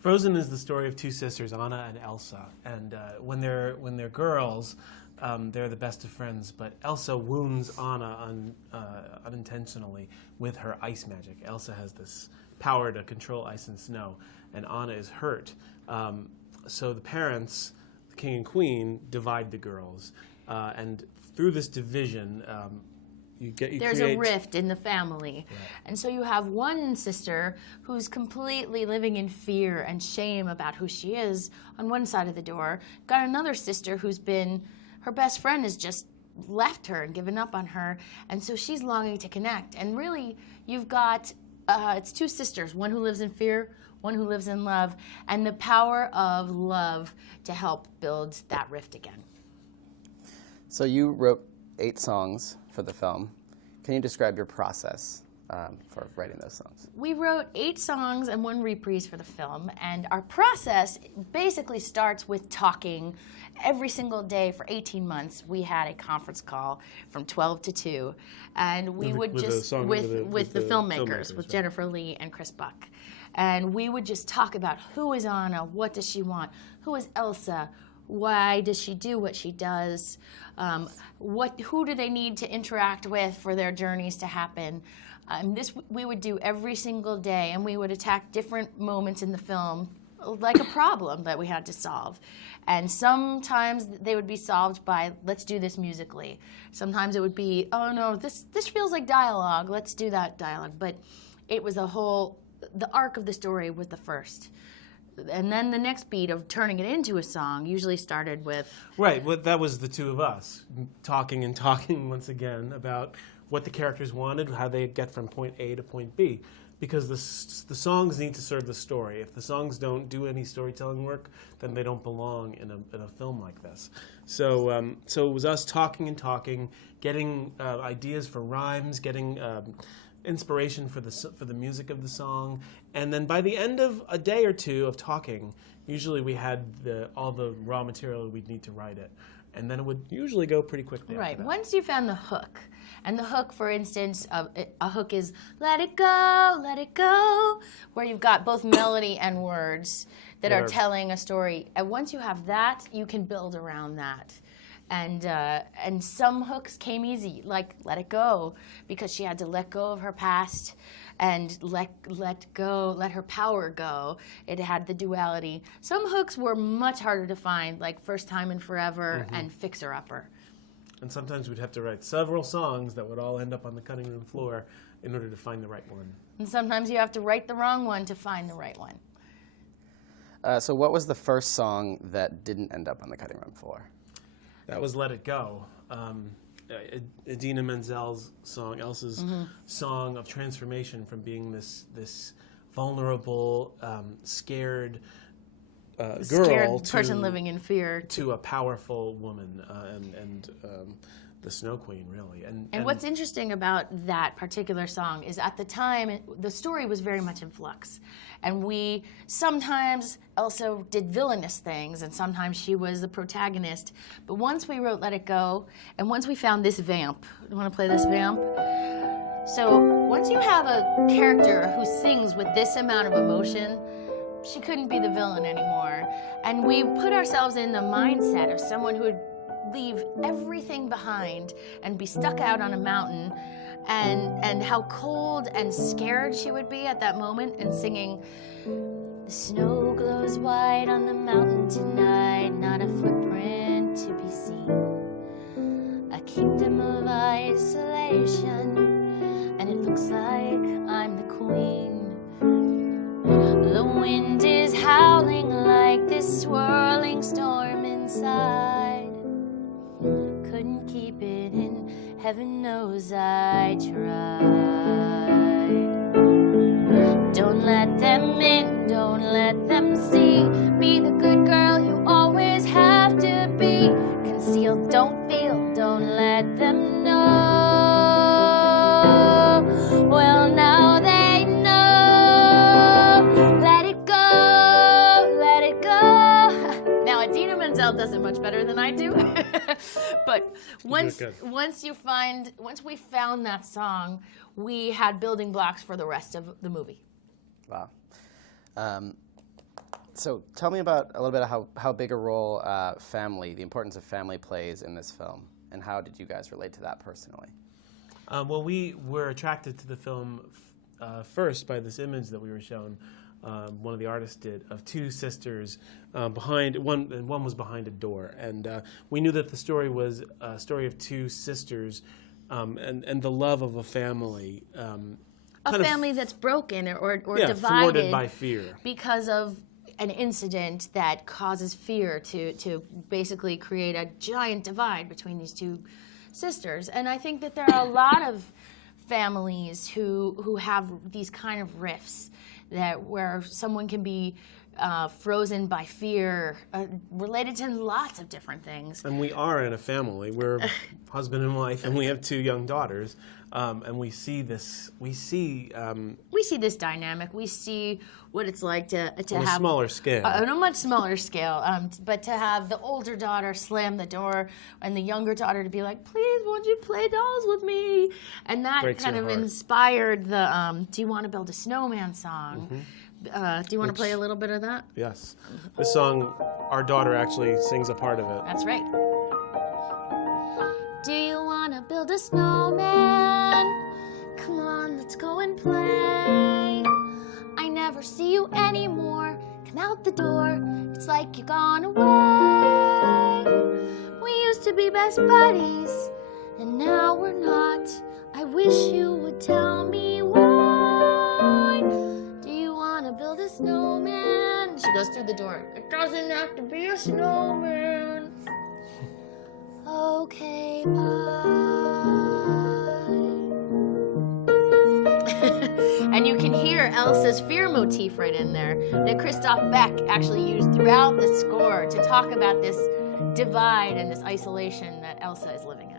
Frozen is the story of two sisters, Anna and Elsa, and when they're girls, they're the best of friends. But Elsa wounds Anna unintentionally with her ice magic. Elsa has this power to control ice and snow, and Anna is hurt. So the parents, the king and queen, divide the girls, and through this division, there's a rift in the family. Right. And so you have one sister who's completely living in fear and shame about who she is on one side of the door. Got another sister her best friend has just left her and given up on her. And so she's longing to connect. And really, you've got, it's two sisters, one who lives in fear, one who lives in love, and the power of love to help build that rift again. So you wrote 8 songs for the film. Can you describe your process for writing those songs? We wrote 8 songs and 1 reprise for the film, and our process basically starts with talking every single day for 18 months. We had a conference call from 12 to 2, and we would just with the filmmakers, with Jennifer Lee and Chris Buck. And we would just talk about who is Anna, what does she want, who is Elsa, why does she do what she does, who do they need to interact with for their journeys to happen. This we would do every single day, and we would attack different moments in the film like a problem that we had to solve. And sometimes they would be solved by, let's do this musically. Sometimes it would be, oh no, this feels like dialogue, let's do that dialogue. But it was the arc of the story was the first. And then the next beat of turning it into a song usually started with... Right, well, that was the two of us, talking and talking once again about what the characters wanted, how they'd get from point A to point B. Because the songs need to serve the story. If the songs don't do any storytelling work, then they don't belong in a film like this. So it was us talking and talking, getting ideas for rhymes, getting... inspiration for the music of the song, and then by the end of a day or two of talking, usually we had all the raw material we'd need to write it, and then it would usually go pretty quickly. Right. Once you found the hook, and the hook, for instance, a hook is let it go, where you've got both melody and words that are telling a story. And once you have that, you can build around that. And some hooks came easy, like Let It Go, because she had to let go of her past and let her power go. It had the duality. Some hooks were much harder to find, like First Time in Forever and Fixer Upper. And sometimes we'd have to write several songs that would all end up on the cutting room floor in order to find the right one. And sometimes you have to write the wrong one to find the right one. So what was the first song that didn't end up on the cutting room floor? That was Let It Go. Idina Menzel's song, Elsa's song of transformation from being this vulnerable, scared girl person living in fear to a powerful woman, and the Snow Queen, really. And what's interesting about that particular song is at the time, the story was very much in flux. And we sometimes also did villainous things, and sometimes she was the protagonist. But once we wrote Let It Go, and once we found this vamp, you want to play this vamp? So once you have a character who sings with this amount of emotion, she couldn't be the villain anymore. And we put ourselves in the mindset of someone who would leave everything behind and be stuck out on a mountain, and how cold and scared she would be at that moment, and singing, "The snow glows white on the mountain tonight, not a footprint to be seen. A kingdom of isolation, and it looks like I'm the queen. The wind is howling like this swirling storm inside. Couldn't keep it in, heaven knows I tried. Don't let them in, don't let them see. Be the good girl you always have to be. Conceal, don't feel, don't let them know. Well, now they know. Let it go, let it go." Now, Idina Menzel does it much better than I do. But once we found that song, we had building blocks for the rest of the movie. Wow. So tell me about a little bit of how big a role the importance of family plays in this film, and how did you guys relate to that personally? Well, we were attracted to the film first by this image that we were shown. One of the artists did of two sisters one was behind a door, and we knew that the story was a story of two sisters and the love of a family. A family that's broken or divided, thwarted by fear because of an incident that causes fear to basically create a giant divide between these two sisters. And I think that there are a lot of families who have these kind of rifts where someone can be frozen by fear, related to lots of different things. And we are in a family. We're husband and wife, and we have two young daughters. And we see this. We see this dynamic. We see what it's like to on have a smaller scale. On a much smaller scale. But to have the older daughter slam the door and the younger daughter to be like, "Please, won't you play dolls with me?" And that Breaks kind your of heart. inspired the "Do You Want to Build a Snowman" song. Mm-hmm. Do you want to play a little bit of that? Yes. This song, our daughter actually sings a part of it. That's right. Do you want to build a snowman? Come on, let's go and play. I never see you anymore. Come out the door. It's like you've gone away. We used to be best buddies, and now we're not. I wish you would tell me why. Do you want to build a snowman? She goes through the door. It doesn't have to be a snowman. Okay, bye. And you can hear Elsa's fear motif right in there that Christoph Beck actually used throughout the score to talk about this divide and this isolation that Elsa is living in.